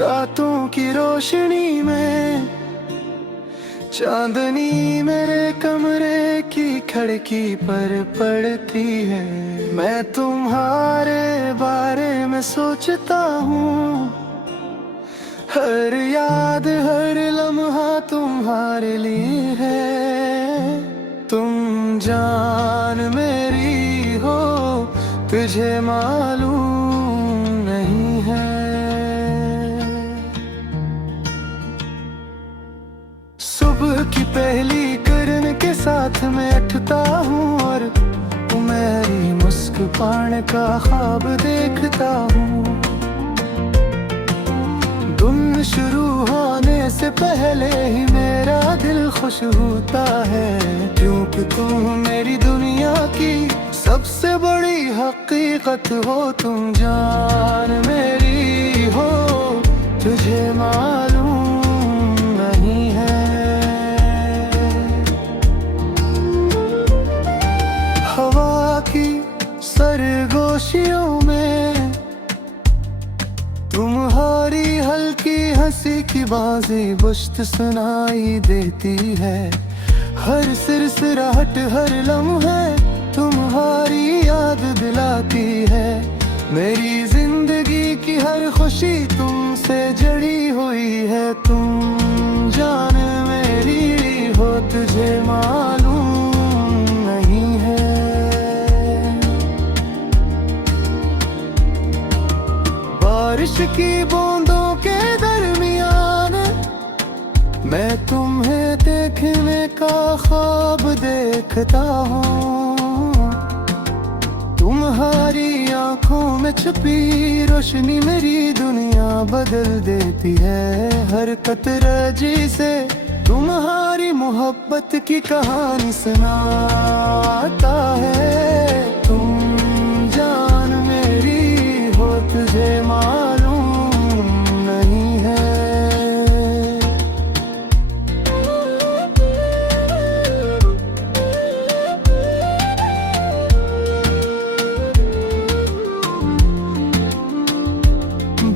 रातों की रोशनी में चांदनी मेरे कमरे की खिड़की पर पड़ती है। मैं तुम्हारे बारे में सोचता हूँ, हर याद हर लम्हा तुम्हारे लिए है। तुम जान मेरी हो, तुझे मालूम नहीं है। सुबह की पहली किरण के साथ मैं उठता हूँ और तुम्हारी मुस्कुराने का ख्वाब देखता हूँ। दिन शुरू होने से पहले ही मेरा दिल खुश होता है, क्योंकि तुम मेरी दुनिया की सबसे बड़ी हकीकत हो। तुम जान मेरी हो, तुझे मालूम नहीं है। हवा की सरगोशियों में तुम्हारी हल्की हंसी की बाजी बुश्त सुनाई देती है। हर सिरसिराहट हर लम्हे तुम्हारी याद दिलाती है। मेरी जिंदगी की हर खुशी तुमसे जड़ी हुई है। तुम जान मेरी हो, तुझे मालूम नहीं है। बारिश की बूंदों के दरमियान मैं तुम्हें देखने का ख्वाब देखता हूँ। तुम्हारी आंखों में छुपी रोशनी मेरी दुनिया बदल देती है। हर कतरा जी से तुम्हारी मोहब्बत की कहानी सुनाता है। तुम जान मेरी हो, तुझे मालूम नहीं है।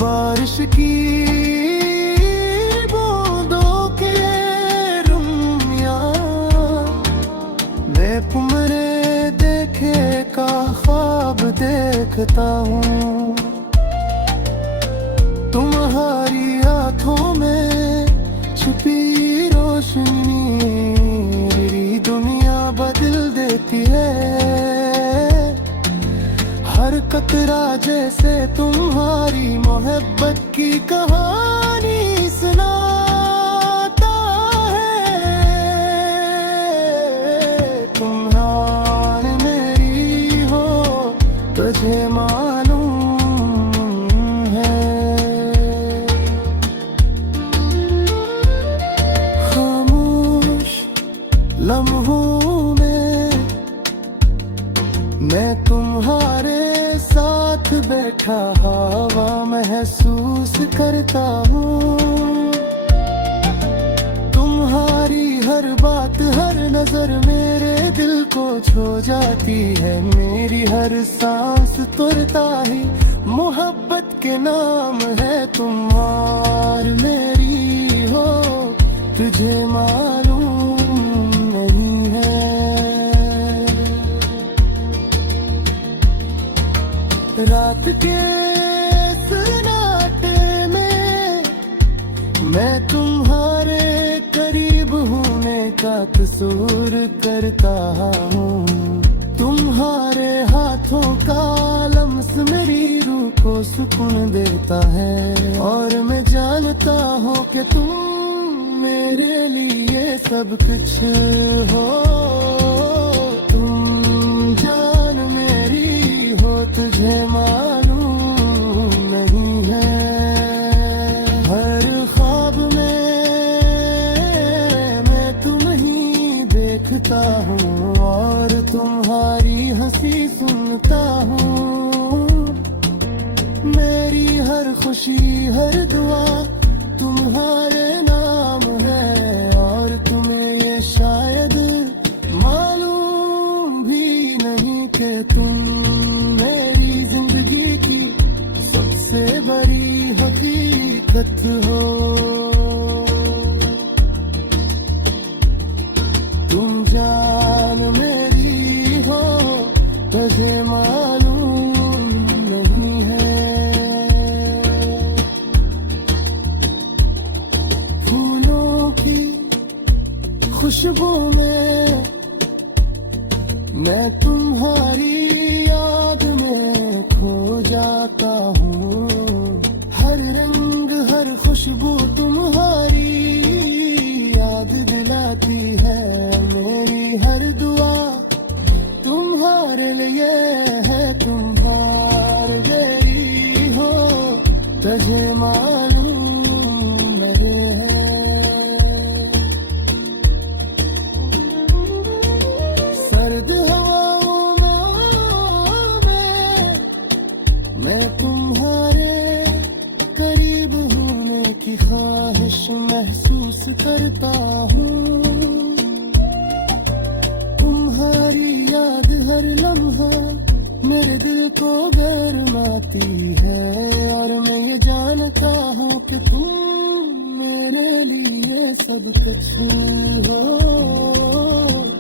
बारिश की बूंदों के रुमिया मैं तुम्हारे देखे का ख्वाब देखता हूँ। तुम्हारी आँखों में छुपी रोशनी मेरी दुनिया बदल देती है। हर कतरा जैसे तुम्हारी मोहब्बत की कहानी सुनाता है। तुम जान मेरी हो, तुझे मालूम है। खामोश लम्हों में मैं तुम्हारे साथ बैठा हवा महसूस करता हूँ। तुम्हारी हर बात हर नजर मेरे दिल को छू जाती है। मेरी हर सांस तुरता ही मोहब्बत के नाम है। तुम और मेरी हो, तुझे मालूम नहीं है। रात के सन्नाटे में मैं तुम्हारे करीब होने का तस्वीर करता हूँ। तुम्हारे हाथों का लम्स मेरी रूह को सुकून देता है। और मैं जानता हूँ कि तुम मेरे लिए सब कुछ हो। तुम जान मेरी हो, तुझे मालूम नहीं है। हर ख्वाब में मैं तुम्हें ही देखता हूँ और तुम्हारी हंसी सुनता हूँ। मेरी हर खुशी हर दुआ तुम्हारे नाम है। और तुम्हें ये शायद मालूम भी नहीं कि तुम मेरी जिंदगी की सबसे बड़ी हकीकत खुशबू में मैं तुम्हारी याद में खो जाता हूँ। हर रंग हर खुशबू तुम्हारी याद दिलाती है। मेरी हर दुआ तुम्हारे लिए है। तुम्हारे गरी हो तुझे मालूम मेरे है। सर्द हवाओं में मैं तुम्हारे करीब होने की ख्वाहिश महसूस करता हूँ। तुम्हारी याद हर लम्हा मेरे दिल को गरमाती है। और मैं ये जानता हूँ कि तुम मेरे लिए सब कुछ हो।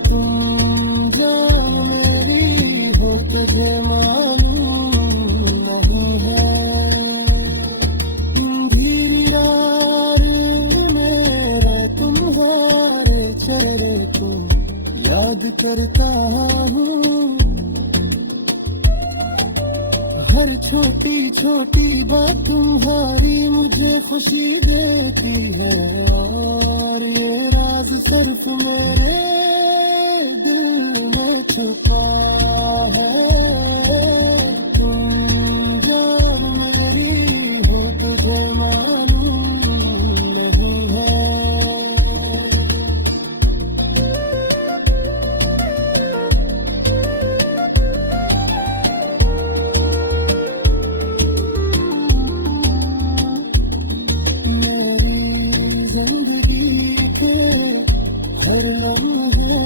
तुम जान मेरी हो तुझे मालूम नहीं है। धीरी यार मेरे तुम्हारे चेहरे को याद करता हूँ। हर छोटी छोटी बात तुम्हारी मुझे खुशी देती है। और ये राज सिर्फ मेरे दिल में छुपा है। तुम जान मेरी हो तुझे मालूम नहीं है। जिंदगी के हर लम्हे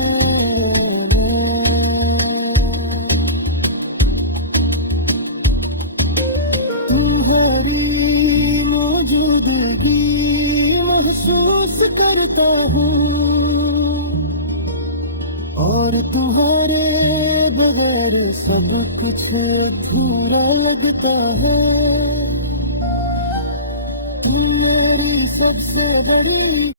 तुम्हारी मौजूदगी महसूस करता हूँ। और तुम्हारे बगैर सब कुछ अधूरा लगता है। तुम मेरी सबसे बड़ी